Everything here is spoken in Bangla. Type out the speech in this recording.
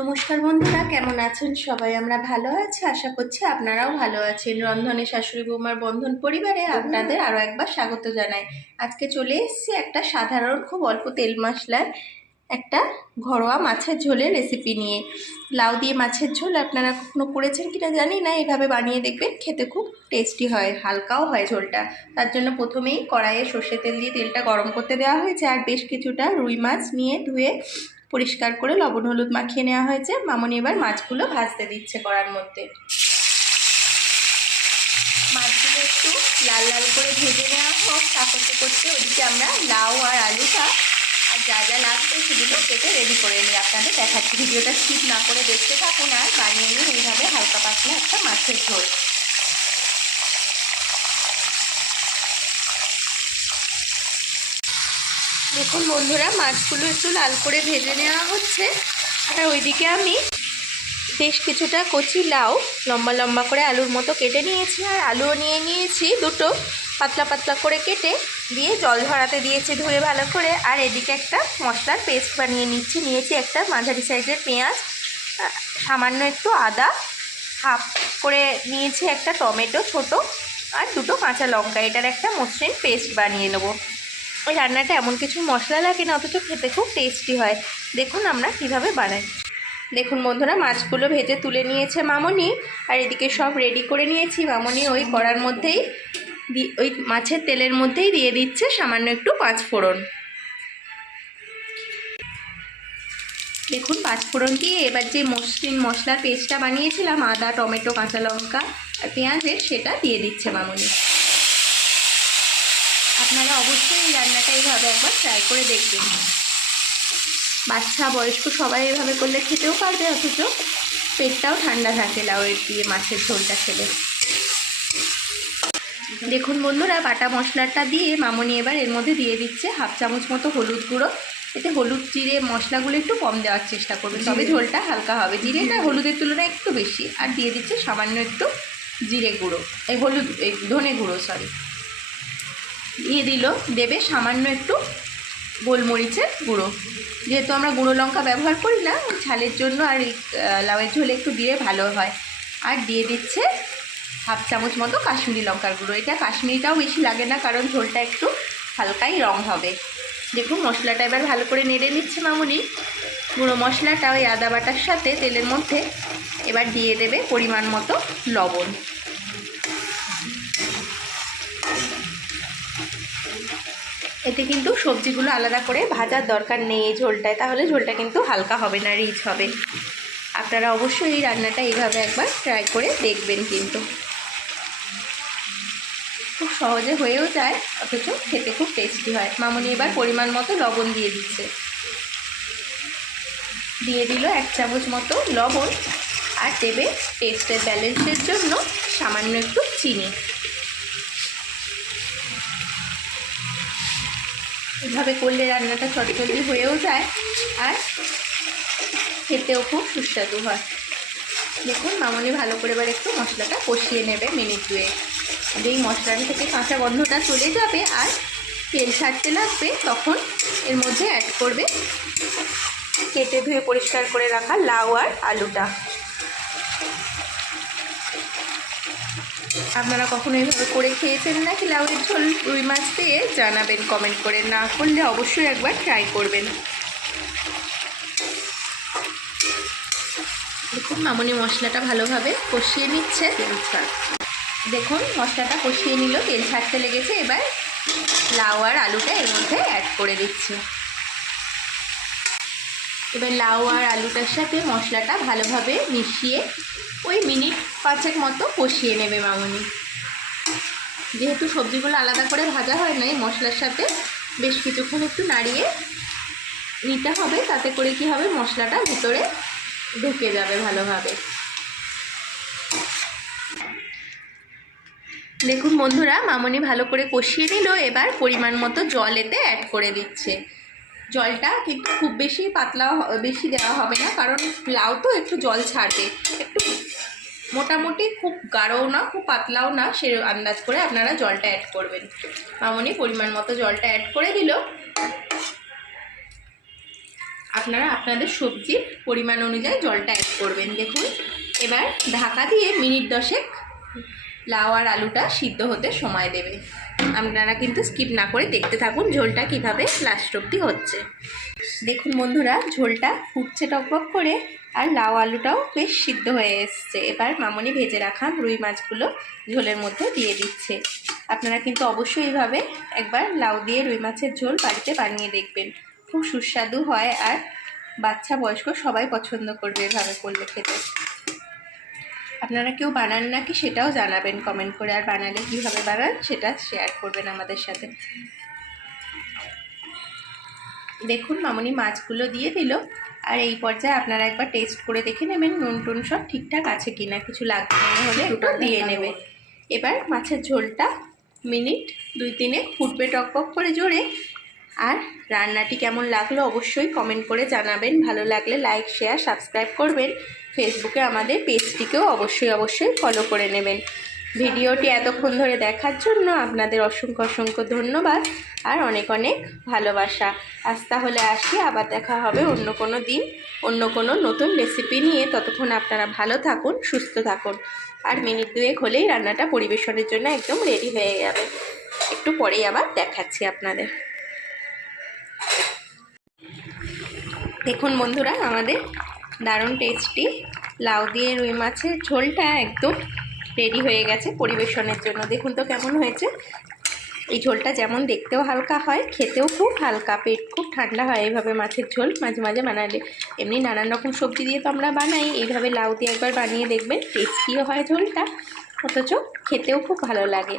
নমস্কার বন্ধুরা, কেমন আছেন সবাই? আমরা ভালো আছি, আশা করছি আপনারাও ভালো আছেন। রন্ধনে শাশুড়ি বৌমার বন্ধন পরিবারে আপনাদের আরও একবার স্বাগত জানাই। আজকে চলে এসেছি একটা সাধারণ, খুব অল্প তেল মশলার একটা ঘরোয়া মাছের ঝোলের রেসিপি নিয়ে। লাউ দিয়ে মাছের ঝোল আপনারা কখনো করেছেন কিনা জানি না, এভাবে বানিয়ে দেখবেন, খেতে খুব টেস্টি হয়, হালকাও হয় ঝোলটা। তার জন্য প্রথমেই কড়াইয়ে সর্ষে তেল দিয়ে তেলটা গরম করতে দেওয়া হয়েছে, আর বেশ কিছুটা রুই মাছ নিয়ে ধুয়ে পরিষ্কার করে লবণ হলুদ মাখিয়ে নেওয়া হয়েছে। মামনি এবার মাছগুলো ভাজতে দিচ্ছে কড়ার মধ্যে। মাছগুলো একটু লাল লাল করে ভেজে নেওয়া হোক, তা করতে করতে ওদিকে আমরা লাউ আর আলুটা আর যা যা লাগবে সেগুলো কেটে রেডি করে নিই। আপনাদের দেখাচ্ছি, ভিডিওটা স্কিপ না করে দেখতে থাকুন আর বানিয়ে নিন এইভাবে হালকা পাতলা একটা মাছের ঝোল। দেখুন বন্ধুরা, মাছগুলো একটু লাল করে ভেজে নেওয়া হচ্ছে, আর ওইদিকে আমি বেশ কিছুটা কচি লাউ লম্বা লম্বা করে আলুর মতো কেটে নিয়েছি, আর আলুও নিয়ে নিয়েছি দুটো, পাতলা পাতলা করে কেটে দিয়ে জল ঝরাতে দিয়েছি ধুয়ে ভালো করে। আর এদিকে একটা মশলার পেস্ট বানিয়ে নিয়েছি একটা মাঝারি সাইজের পেঁয়াজ, সামান্য একটু আদা, হাফ করে নিয়েছি একটা টমেটো ছোট, আর দুটো কাঁচা লঙ্কা। এটার একটা মসৃণ পেস্ট বানিয়ে নেবো। ওই রান্নাটা এমন কিছু মশলা লাগে না, অথচ খেতে খুব টেস্টি হয়। দেখুন আমরা কিভাবে বানাই। দেখুন বন্ধুরা, মাছগুলো ভেজে তুলে নিয়েছে মামনি, আর এদিকে সব রেডি করে নিয়েছি। মামনি ওই কড়ার মধ্যেই ওই মাছের তেলের মধ্যেই দিয়ে দিচ্ছে সামান্য একটু পাঁচফোড়ন। দেখুন পাঁচফোড়ন দিয়ে এবার যে মসৃণ মশলার পেস্টটা বানিয়েছিলাম আদা টমেটো কাঁচা লঙ্কা আর পেঁয়াজের, সেটা দিয়ে দিচ্ছে মামনি। আপনারা অবশ্যই এই রান্নাটা এইভাবে একবার ট্রাই করে দেখবেন। বাচ্চা বয়স্ক সবাই এভাবে করলে খেতেও পারবে, অথচ পেটটাও ঠান্ডা থাকে লাউয়ের দিয়ে মাছের ঝোলটা খেলে। দেখুন বন্ধুরা, বাটা মশলাটা দিয়ে মামনি এবার এর মধ্যে দিয়ে দিচ্ছে হাফ চামচ মতো হলুদ গুঁড়ো। এতে হলুদ জিরে মশলাগুলো একটু কম দেওয়ার চেষ্টা করবেন, তবে ঝোলটা হালকা হবে। জিরেটা হলুদের তুলনায় একটু বেশি। আর দিয়ে দিচ্ছে সামান্য একটু জিরে গুঁড়ো, ধনে গুঁড়ো দিয়ে দেবে সামান্য একটু গোলমরিচের গুঁড়ো। যেহেতু আমরা গুঁড়ো লঙ্কা ব্যবহার করি না, ঝালের জন্য আর এই লাউয়ের ঝোলে একটু দিলে ভালো হয়। আর দিয়ে দিচ্ছে হাফ চামচ মতো কাশ্মীরি লঙ্কার গুঁড়ো। এটা কাশ্মীরিটাও বেশি লাগে না, কারণ ঝোলটা একটু হালকাই রং হবে। দেখুন মশলাটা এবার ভালো করে নেড়ে নিচ্ছে মামনি। গুঁড়ো মশলাটা ওই আদা বাটার সাথে তেলের মধ্যে এবার দিয়ে দেবে পরিমাণ মতো লবণ। এতে কিন্তু সবজিগুলো আলাদা করে ভাজার দরকার নেই এই ঝোলটায়, তাহলে ঝোলটা কিন্তু হালকা হবে না, রিচ হবে। আপনারা অবশ্যই এই রান্নাটা এইভাবে একবার ট্রাই করে দেখবেন, কিন্তু খুব সহজে হয়েও যায়, অথচ খেতে খুব টেস্টি হয়। মামনি এবার পরিমাণ মতো লবণ দিয়ে দিচ্ছে, দিয়ে দিল 1 চামচ মতো লবণ, আর দেবে টেস্টের ব্যালেন্সের জন্য সামান্য একটু চিনি। এভাবে করলে রান্নাটা চটজলদি হয়েও যায়, আর খেতেও খুব সুস্বাদু হয়। দেখুন মামনি ভালো করে এবার একটু মশলাটা কষিয়ে নেবে মিনিট 2। যেই মশলার থেকে কাঁচা গন্ধটা চলে যাবে আর তেল ছাড়তে লাগবে, তখন এর মধ্যে অ্যাড করবে কেটে ধুয়ে পরিষ্কার করে রাখা লাউ আর আলুটা। আপনারা কখনো এইভাবে করে খেয়েছেন নাকি লাউয়ের ঝোল রুই মাছ দিয়ে? জানাবেন কমেন্ট করে। না করলে অবশ্যই একবার ট্রাই করবেন। দেখুন মামনি মশলাটা ভালোভাবে কষিয়ে নিচ্ছে। দেখুন মশলাটা কষিয়ে নিল, তেল ছাড়তে লেগেছে। এবার লাউ আর আলুটা এর মধ্যে অ্যাড করে দিচ্ছে। এবার লাউ আর আলুটার সাথে মশলাটা ভালোভাবে মিশিয়ে ওই মিনিট 5 মতো কষিয়ে নেবে মামনি। যেহেতু সবজিগুলো আলাদা করে ভাজা হয় না, এই মশলার সাথে বেশ কিছুক্ষণ একটু নাড়িয়ে নিতে হবে, তাতে করে কি হবে, মশলাটা ভিতরে ঢুকে যাবে ভালোভাবে। দেখুন বন্ধুরা, মামনি ভালো করে কষিয়ে নিল। এবার পরিমাণ মতো জল এতে অ্যাড করে দিচ্ছে। জলটা কিন্তু খুব বেশি পাতলা বেশি দেওয়া হবে না, কারণ লাউ তো একটু জল ছাড়বে। একটু মোটামুটি, খুব গাঢ়ও না খুব পাতলাও না, সে আন্দাজ করে আপনারা জলটা অ্যাড করবেন। মামনি পরিমাণ মতো জলটা অ্যাড করে দিল। আপনারা আপনাদের সবজির পরিমাণ অনুযায়ী জলটা অ্যাড করবেন। দেখুন এবার ঢাকা দিয়ে মিনিট 10 লাউ আর আলুটা সিদ্ধ হতে সময় দেবে। আপনারা কিন্তু স্কিপ না করে দেখতে থাকুন ঝোলটা কিভাবে লাস্ট অবধি হচ্ছে। দেখুন বন্ধুরা, ঝোলটা ফুটছে টকবক করে আর লাউ আলুটাও বেশ সিদ্ধ হয়ে এসছে। এবার মামনি ভেজে রাখা রুই মাছগুলো ঝোলের মধ্যে দিয়ে দিচ্ছে। আপনারা কিন্তু অবশ্যই এইভাবে একবার লাউ দিয়ে রুই মাছের ঝোল বাড়িতে বানিয়ে দেখবেন, খুব সুস্বাদু হয় আর বাচ্চা বয়স্ক সবাই পছন্দ করবে এভাবে করলে খেতে। আপনারা কেউ বানান নাকি সেটাও জানাবেন কমেন্ট করে, আর বানালে কীভাবে বানান সেটা শেয়ার করবেন আমাদের সাথে। দেখুন মামনি মাছগুলো দিয়ে দিল, আর এই পর্যায়ে আপনারা একবার টেস্ট করে দেখে নেবেন নুন টুন সব ঠিকঠাক আছে কিনা, কিছু লাগবে মনে হলে একটু দিয়ে নেবে। এবার মাছের ঝোলটা মিনিট 2-3 ফুটবে টকবক করে জোরে। আর রান্নাটি কেমন লাগলো অবশ্যই কমেন্ট করে জানাবেন। ভালো লাগলে লাইক শেয়ার সাবস্ক্রাইব করবেন। ফেসবুকে আমাদের পেজটিকেও অবশ্যই ফলো করে নেবেন। ভিডিওটি এতক্ষণ ধরে দেখার জন্য আপনাদের অসংখ্য ধন্যবাদ আর অনেক ভালোবাসা। আজ তাহলে আসি, আবার দেখা হবে অন্য কোনো দিন অন্য কোনো নতুন রেসিপি নিয়ে। ততক্ষণ আপনারা ভালো থাকুন, সুস্থ থাকুন। আর মিনিট 2 হলেই রান্নাটা পরিবেশনের জন্য একদম রেডি হয়ে যাবে। একটু পরেই আবার দেখাচ্ছি আপনাদের। দেখুন বন্ধুরা, আমাদের দারুণ টেস্টি লাউ দিয়ে রুই মাছের ঝোলটা একদম রেডি হয়ে গেছে পরিবেশনের জন্য। দেখুন তো কেমন হয়েছে। এই ঝোলটা যেমন দেখতেও হালকা হয়, খেতেও খুব হালকা, পেট খুব ঠান্ডা হয় এইভাবে মাছের ঝোল মাঝে মাঝে বানালে। এমনি নানান রকম সবজি দিয়ে তো আমরা বানাই, এইভাবে লাউ দিয়ে একবার বানিয়ে দেখবেন, টেস্টিও হয় ঝোলটা, অথচ খেতেও খুব ভালো লাগে।